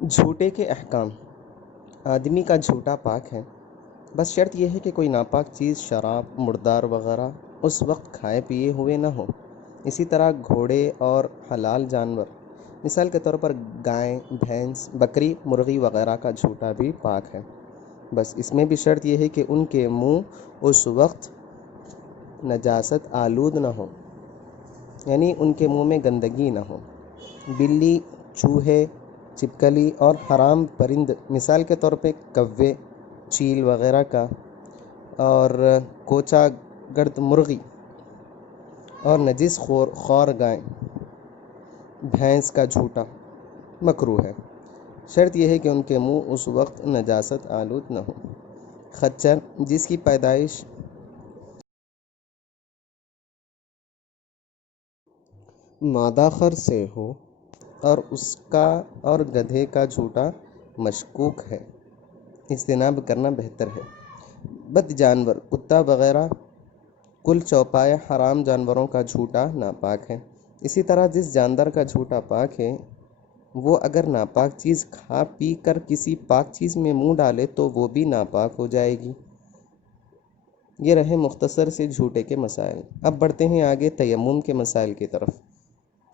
جھوٹے کے احکام۔ آدمی کا جھوٹا پاک ہے، بس شرط یہ ہے کہ کوئی ناپاک چیز شراب، مردار وغیرہ اس وقت کھائے پیے ہوئے نہ ہو۔ اسی طرح گھوڑے اور حلال جانور، مثال کے طور پر گائے، بھینس، بکری، مرغی وغیرہ کا جھوٹا بھی پاک ہے، بس اس میں بھی شرط یہ ہے کہ ان کے منہ اس وقت نجاست آلود نہ ہو، یعنی ان کے منہ میں گندگی نہ ہو۔ بلی، چوہے، چھپکلی اور حرام پرند، مثال کے طور پہ کوے، چیل وغیرہ کا، اور کوچا گرد مرغی اور نجس خور گائے، بھینس کا جھوٹا مکروہ ہے۔ شرط یہ ہے کہ ان کے منہ اس وقت نجاست آلود نہ ہو۔ خچر، جس کی پیدائش مادہ خر سے ہو اور اس کا اور گدھے کا جھوٹا مشکوک ہے، اجتناب کرنا بہتر ہے۔ بد جانور، کتا وغیرہ، کل چوپائے حرام جانوروں کا جھوٹا ناپاک ہے۔ اسی طرح جس جاندار کا جھوٹا پاک ہے، وہ اگر ناپاک چیز کھا پی کر کسی پاک چیز میں منہ ڈالے تو وہ بھی ناپاک ہو جائے گی۔ یہ رہے مختصر سے جھوٹے کے مسائل۔ اب بڑھتے ہیں آگے تیمم کے مسائل کی طرف۔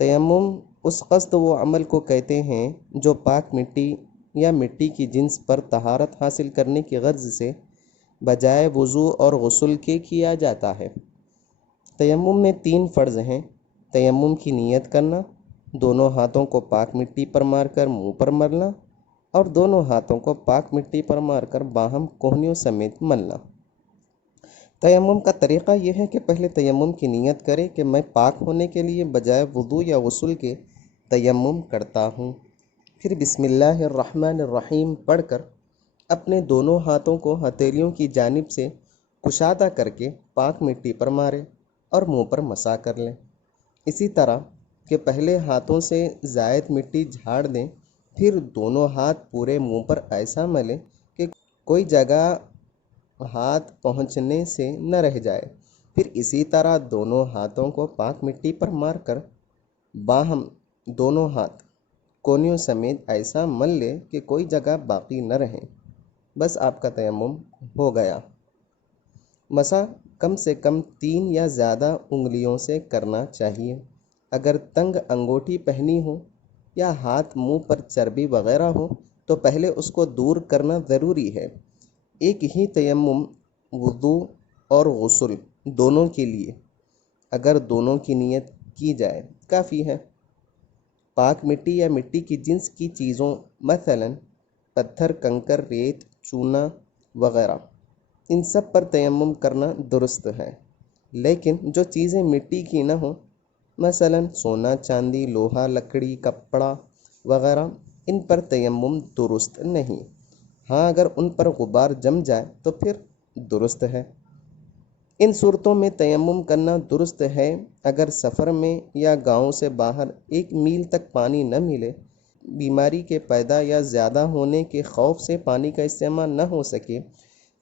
تیمم اس قصد و عمل کو کہتے ہیں جو پاک مٹی یا مٹی کی جنس پر طہارت حاصل کرنے کی غرض سے بجائے وضو اور غسل کے کیا جاتا ہے۔ تیمم میں 3 فرض ہیں: تیمم کی نیت کرنا، دونوں ہاتھوں کو پاک مٹی پر مار کر منہ پر ملنا، اور دونوں ہاتھوں کو پاک مٹی پر مار کر باہم کوہنیوں سمیت ملنا۔ تیمم کا طریقہ یہ ہے کہ پہلے تیمم کی نیت کرے کہ میں پاک ہونے کے لیے بجائے وضو یا غسل کے تیمم کرتا ہوں، پھر بسم اللہ الرحمن الرحیم پڑھ کر اپنے دونوں ہاتھوں کو ہتھیلیوں کی جانب سے کشادہ کر کے پاک مٹی پر مارے اور منہ پر مسح کر لیں۔ اسی طرح کہ پہلے ہاتھوں سے زائد مٹی جھاڑ دیں، پھر دونوں ہاتھ پورے منہ پر ایسا ملیں کہ کوئی جگہ ہاتھ پہنچنے سے نہ رہ جائے، پھر اسی طرح دونوں ہاتھوں کو پاک مٹی پر مار کر باہم دونوں ہاتھ کونیوں سمیت ایسا مل لے کہ کوئی جگہ باقی نہ رہے، بس آپ کا تیمم ہو گیا۔ مسح کم سے کم 3 یا زیادہ انگلیوں سے کرنا چاہیے۔ اگر تنگ انگوٹھی پہنی ہو یا ہاتھ منہ پر چربی وغیرہ ہو تو پہلے اس کو دور کرنا ضروری ہے۔ ایک ہی تیمم وضو اور غسل دونوں کے لیے، اگر دونوں کی نیت کی جائے، کافی ہے۔ پاک مٹی یا مٹی کی جنس کی چیزوں، مثلاً پتھر، کنکر، ریت، چونا وغیرہ، ان سب پر تیمم کرنا درست ہے، لیکن جو چیزیں مٹی کی نہ ہوں، مثلاً سونا، چاندی، لوہا، لکڑی، کپڑا وغیرہ، ان پر تیمم درست نہیں۔ ہاں، اگر ان پر غبار جم جائے تو پھر درست ہے۔ ان صورتوں میں تیمم کرنا درست ہے اگر سفر میں یا گاؤں سے باہر 1 میل تک پانی نہ ملے، بیماری کے پیدا یا زیادہ ہونے کے خوف سے پانی کا استعمال نہ ہو سکے،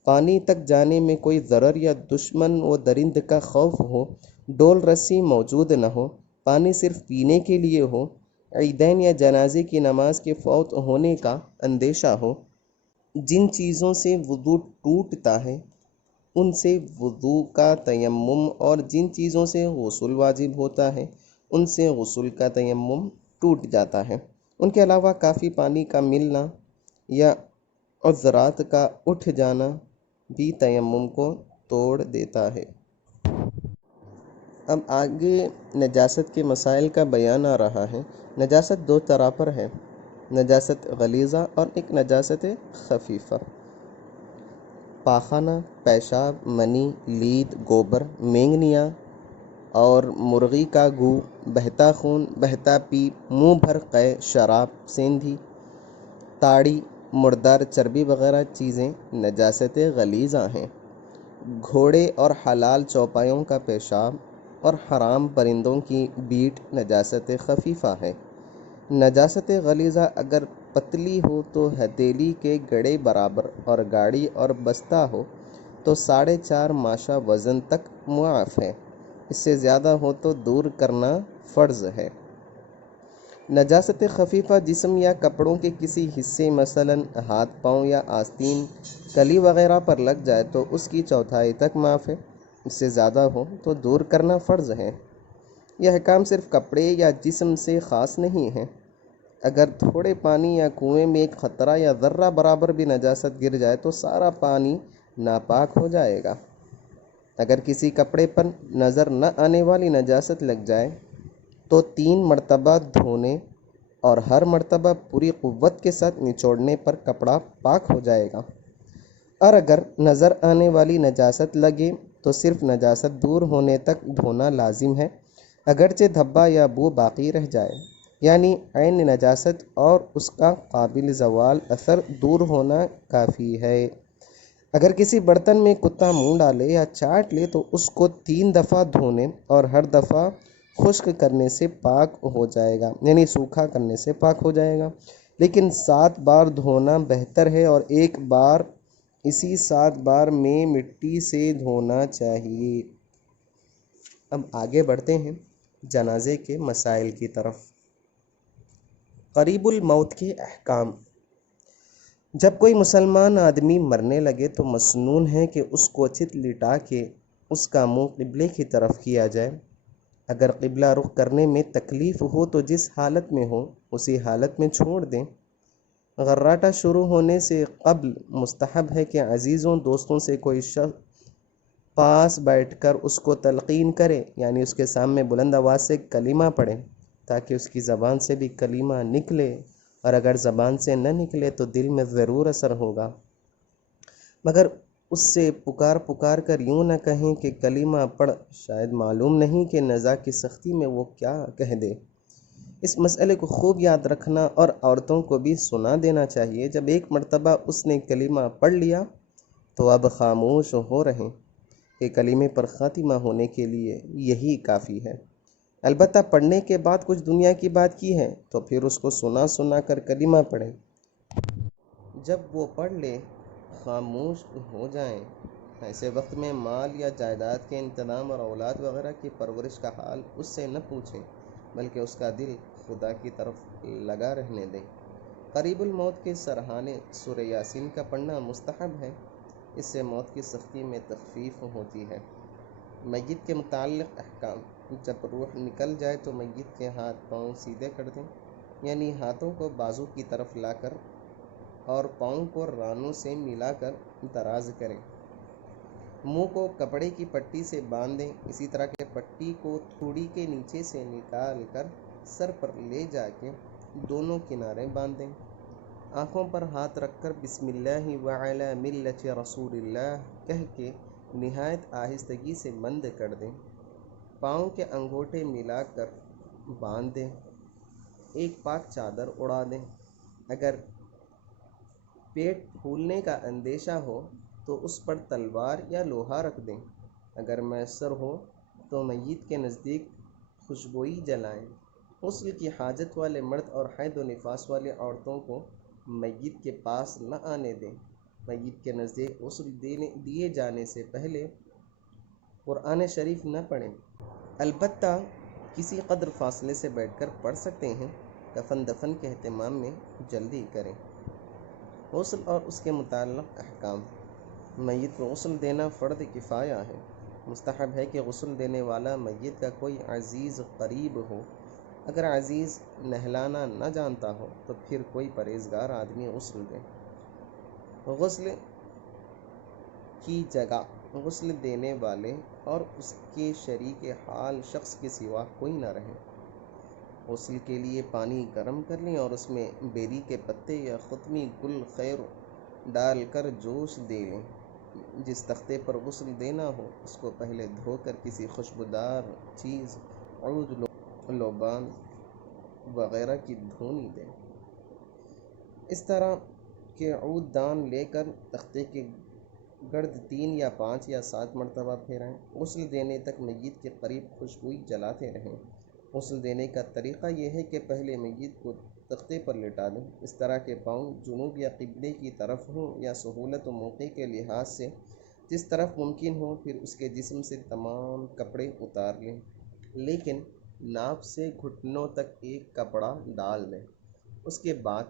پانی تک جانے میں کوئی ضرر یا دشمن و درند کا خوف ہو، ڈول رسی موجود نہ ہو، پانی صرف پینے کے لیے ہو، عیدین یا جنازے کی نماز کے فوت ہونے کا اندیشہ ہو، جن چیزوں سے وضو ٹوٹتا ہے ان سے وضو کا تیمم، اور جن چیزوں سے غسل واجب ہوتا ہے ان سے غسل کا تیمم ٹوٹ جاتا ہے۔ ان کے علاوہ کافی پانی کا ملنا یا عذرات کا اٹھ جانا بھی تیمم کو توڑ دیتا ہے۔ اب آگے نجاست کے مسائل کا بیان آ رہا ہے۔ نجاست 2 طرح پر ہے: نجاست غلیظہ اور ایک نجاست خفیفہ۔ پاخانہ، پیشاب، منی، لید، گوبر، مینگنیاں اور مرغی کا گو، بہتا خون، بہتا پیپ، منہ بھر قے، شراب، سیندھی، تاڑی، مردار چربی وغیرہ چیزیں نجاست غلیظہ ہیں۔ گھوڑے اور حلال چوپایوں کا پیشاب اور حرام پرندوں کی بیٹ نجاست خفیفہ ہے۔ نجاست غلیظہ اگر پتلی ہو تو ہتھیلی کے گڑے برابر، اور گاڑی اور بستہ ہو تو 4.5 ماشا وزن تک معاف ہے، اس سے زیادہ ہو تو دور کرنا فرض ہے۔ نجاست خفیفہ جسم یا کپڑوں کے کسی حصے مثلاً ہاتھ پاؤں یا آستین کلی وغیرہ پر لگ جائے تو اس کی چوتھائی تک معاف ہے، اس سے زیادہ ہو تو دور کرنا فرض ہے۔ یہ احکام صرف کپڑے یا جسم سے خاص نہیں ہیں۔ اگر تھوڑے پانی یا کنویں میں ایک قطرہ یا ذرہ برابر بھی نجاست گر جائے تو سارا پانی ناپاک ہو جائے گا۔ اگر کسی کپڑے پر نظر نہ آنے والی نجاست لگ جائے تو 3 مرتبہ دھونے اور ہر مرتبہ پوری قوت کے ساتھ نچوڑنے پر کپڑا پاک ہو جائے گا۔ اور اگر نظر آنے والی نجاست لگے تو صرف نجاست دور ہونے تک دھونا لازم ہے، اگرچہ دھبا یا بو باقی رہ جائے، یعنی عین نجاست اور اس کا قابل زوال اثر دور ہونا کافی ہے۔ اگر کسی برتن میں کتا منہ ڈالے یا چاٹ لے تو اس کو 3 دفعہ دھونے اور ہر دفعہ خشک کرنے سے پاک ہو جائے گا، یعنی سوکھا کرنے سے پاک ہو جائے گا، لیکن 7 بار دھونا بہتر ہے اور ایک بار اسی 7 بار میں مٹی سے دھونا چاہیے۔ اب آگے بڑھتے ہیں جنازے کے مسائل کی طرف۔ قریب الموت کے احکام۔ جب کوئی مسلمان آدمی مرنے لگے تو مسنون ہے کہ اس کو چت لٹا کے اس کا منہ قبلے کی طرف کیا جائے۔ اگر قبلہ رخ کرنے میں تکلیف ہو تو جس حالت میں ہو اسی حالت میں چھوڑ دیں۔ غراٹہ شروع ہونے سے قبل مستحب ہے کہ عزیزوں دوستوں سے کوئی شخص پاس بیٹھ کر اس کو تلقین کرے، یعنی اس کے سامنے بلند آواز سے کلمہ پڑھے تاکہ اس کی زبان سے بھی کلمہ نکلے، اور اگر زبان سے نہ نکلے تو دل میں ضرور اثر ہوگا، مگر اس سے پکار کر یوں نہ کہیں کہ کلمہ پڑھ، شاید معلوم نہیں کہ نزا کی سختی میں وہ کیا کہہ دے۔ اس مسئلے کو خوب یاد رکھنا اور عورتوں کو بھی سنا دینا چاہیے۔ جب ایک مرتبہ اس نے کلمہ پڑھ لیا تو اب خاموش ہو رہیں کہ کلمے پر خاتمہ ہونے کے لیے یہی کافی ہے۔ البتہ پڑھنے کے بعد کچھ دنیا کی بات کی ہے تو پھر اس کو سنا کر کلمہ پڑھیں۔ جب وہ پڑھ لے خاموش ہو جائیں۔ ایسے وقت میں مال یا جائیداد کے انتظام اور اولاد وغیرہ کی پرورش کا حال اس سے نہ پوچھیں، بلکہ اس کا دل خدا کی طرف لگا رہنے دیں۔ قریب الموت کے سرہانے سورہ یاسین کا پڑھنا مستحب ہے، اس سے موت کی سختی میں تخفیف ہوتی ہے۔ میت کے متعلق احکام۔ جب روح نکل جائے تو میت کے ہاتھ پاؤں سیدھے کر دیں، یعنی ہاتھوں کو بازو کی طرف لا کر اور پاؤں کو رانوں سے ملا کر دراز کریں۔ منہ کو کپڑے کی پٹی سے باندھ دیں، اسی طرح کے پٹی کو تھوڑی کے نیچے سے نکال کر سر پر لے جا کے دونوں کنارے باندھ دیں۔ آنکھوں پر ہاتھ رکھ کر بسم اللہ وعلی ملت رسول اللہ کہہ کے نہایت آہستگی سے بند کر دیں۔ پاؤں کے انگوٹھے ملا کر باندھ دیں۔ ایک پاک چادر اڑا دیں۔ اگر پیٹ پھولنے کا اندیشہ ہو تو اس پر تلوار یا لوہا رکھ دیں۔ اگر میسر ہو تو میت کے نزدیک خوشبوئی جلائیں۔ غسل کی حاجت والے مرد اور حید و نفاس والی عورتوں کو میت کے پاس نہ آنے دیں۔ میت کے نزدیک غسل دیے جانے سے پہلے قرآن شریف نہ پڑھیں، البتہ کسی قدر فاصلے سے بیٹھ کر پڑھ سکتے ہیں۔ کفن دفن کے اہتمام میں جلدی کریں۔ غسل اور اس کے متعلق احکام۔ میت کو غسل دینا فرض کفایہ ہے۔ مستحب ہے کہ غسل دینے والا میت کا کوئی عزیز قریب ہو۔ اگر عزیز نہلانا نہ جانتا ہو تو پھر کوئی پرہیزگار آدمی غسل دے۔ غسل کی جگہ۔ غسل دینے والے اور اس کے شریک حال شخص کے سوا کوئی نہ رہے۔ غسل کے لیے پانی گرم کر لیں اور اس میں بیری کے پتے یا ختمی گل خیر ڈال کر جوش دے لیں۔ جس تختے پر غسل دینا ہو اس کو پہلے دھو کر کسی خوشبودار چیز عود لوبان وغیرہ کی دھونی دیں۔ اس طرح کے عود دان لے کر تختے کے گرد 3 یا 5 یا 7 مرتبہ پھیریں۔ غسل دینے تک میت کے قریب خوشبوئی جلاتے رہیں۔ غسل دینے کا طریقہ یہ ہے کہ پہلے میت کو تختے پر لٹا دیں، اس طرح کے پاؤں جنوب یا قبلے کی طرف ہوں یا سہولت و موقع کے لحاظ سے جس طرف ممکن ہو، پھر اس کے جسم سے تمام کپڑے اتار لیں، لیکن ناف سے گھٹنوں تک ایک کپڑا ڈال دیں۔ اس کے بعد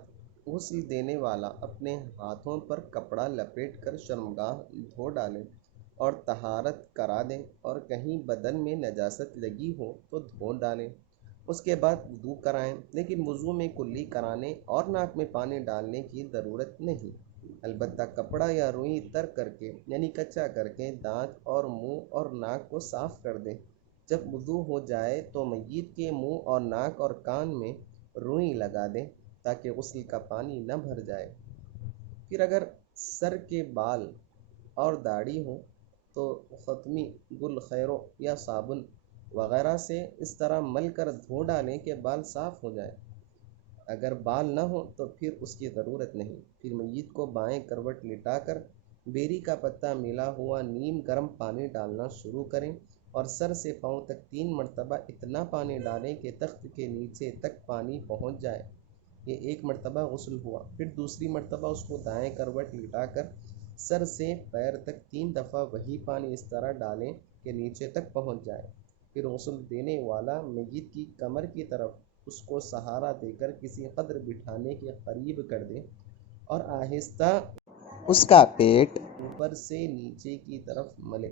غسل دینے والا اپنے ہاتھوں پر کپڑا لپیٹ کر شرمگاہ دھو ڈالیں اور طہارت کرا دیں، اور کہیں بدن میں نجاست لگی ہو تو دھو ڈالیں۔ اس کے بعد وضو کرائیں، لیکن وضو میں کلی کرانے اور ناک میں پانی ڈالنے کی ضرورت نہیں۔ البتہ کپڑا یا روئی تر کر کے یعنی کچا کر کے دانت اور منہ اور ناک کو صاف کر دیں۔ جب وضو ہو جائے تو میت کے منہ اور ناک اور کان میں روئی لگا دیں تاکہ غسل کا پانی نہ بھر جائے۔ پھر اگر سر کے بال اور داڑھی ہو تو ختمی گل خیرو یا صابن وغیرہ سے اس طرح مل کر دھو ڈالیں کہ بال صاف ہو جائیں۔ اگر بال نہ ہو تو پھر اس کی ضرورت نہیں۔ پھر میت کو بائیں کروٹ لٹا کر بیری کا پتا ملا ہوا نیم گرم پانی ڈالنا شروع کریں اور سر سے پاؤں تک 3 مرتبہ اتنا پانی ڈالیں کہ تخت کے نیچے تک پانی پہنچ جائے۔ یہ ایک مرتبہ غسل ہوا۔ پھر دوسری مرتبہ اس کو دائیں کروٹ لٹا کر سر سے پیر تک 3 دفعہ وہی پانی اس طرح ڈالیں کہ نیچے تک پہنچ جائے۔ پھر غسل دینے والا میت کی کمر کی طرف اس کو سہارا دے کر کسی قدر بٹھانے کے قریب کر دیں اور آہستہ اس کا پیٹ اوپر سے نیچے کی طرف ملے۔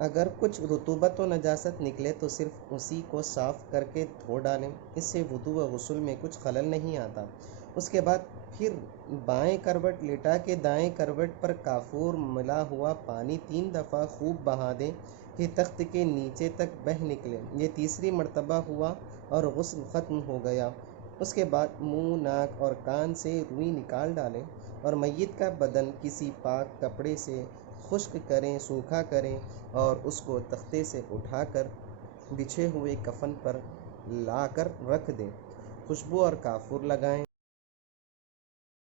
اگر کچھ رطوبت و نجاست نکلے تو صرف اسی کو صاف کر کے دھو ڈالیں، اس سے وضو و غسل میں کچھ خلل نہیں آتا۔ اس کے بعد پھر بائیں کروٹ لٹا کے دائیں کروٹ پر کافور ملا ہوا پانی 3 دفعہ خوب بہا دیں کہ تخت کے نیچے تک بہہ نکلے۔ یہ تیسری مرتبہ ہوا اور غسل ختم ہو گیا۔ اس کے بعد منہ، ناک اور کان سے روئی نکال ڈالیں اور میت کا بدن کسی پاک کپڑے سے خشک کریں، سوکھا کریں اور اس کو تختے سے اٹھا کر بچھے ہوئے کفن پر لا کر رکھ دیں۔ خوشبو اور کافور لگائیں۔